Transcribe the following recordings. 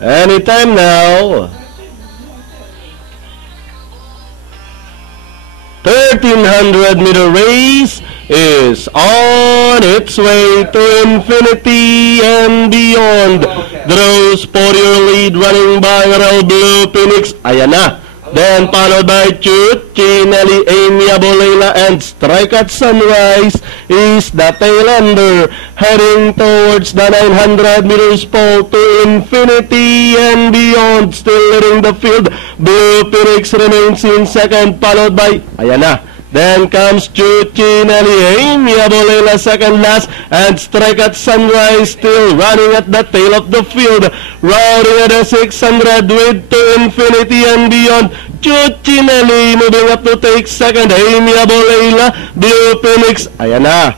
Anytime now. 1300-meter race is on its way to infinity and beyond. Draws for your lead, running by Real Blue Phoenix. Ayan na. Then followed by Chuchi, Nelly, Amiable Layla, and Strike at Sunrise is the tail ender, heading towards the 900 meters pole to infinity and beyond. Still leading the field. Blue Phoenix remains in second, followed by Ayana. Then comes Chuchi, Nelly, Amiable Layla second last, and Strike at Sunrise still running at the tail of the field. Rounding at the 600 with to infinity and beyond. Chuchi, Nelly moving up to take second. Amiable Layla, Blue Phoenix, ayan na.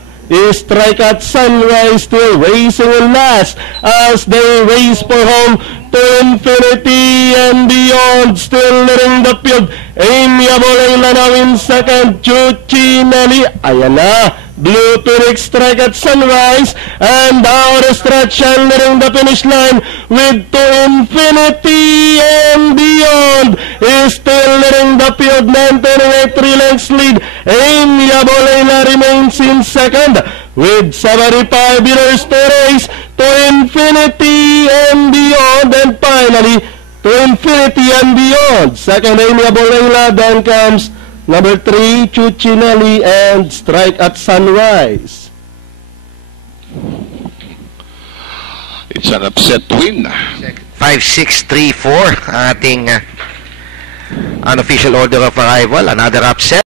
Strike at Sunrise still racing in last as they race for home to infinity and beyond. Still leading the field. Amiable Layla now in second. Chuchi, Nelly, ayan na. Blue Phoenix, Strike at Sunrise, and down the stretch and nearing the finish line with to infinity and beyond. Is still leading the field, maintaining a 3 lengths lead. Amiable Layla remains in second with 75 meters to race to infinity and beyond, and finally to infinity and beyond. Second, Amiable Layla, then comes number 3, Chuchi, Nelly, and Strike at Sunrise. It's an upset win. 5-6-3-4 ating unofficial order of arrival. Another upset.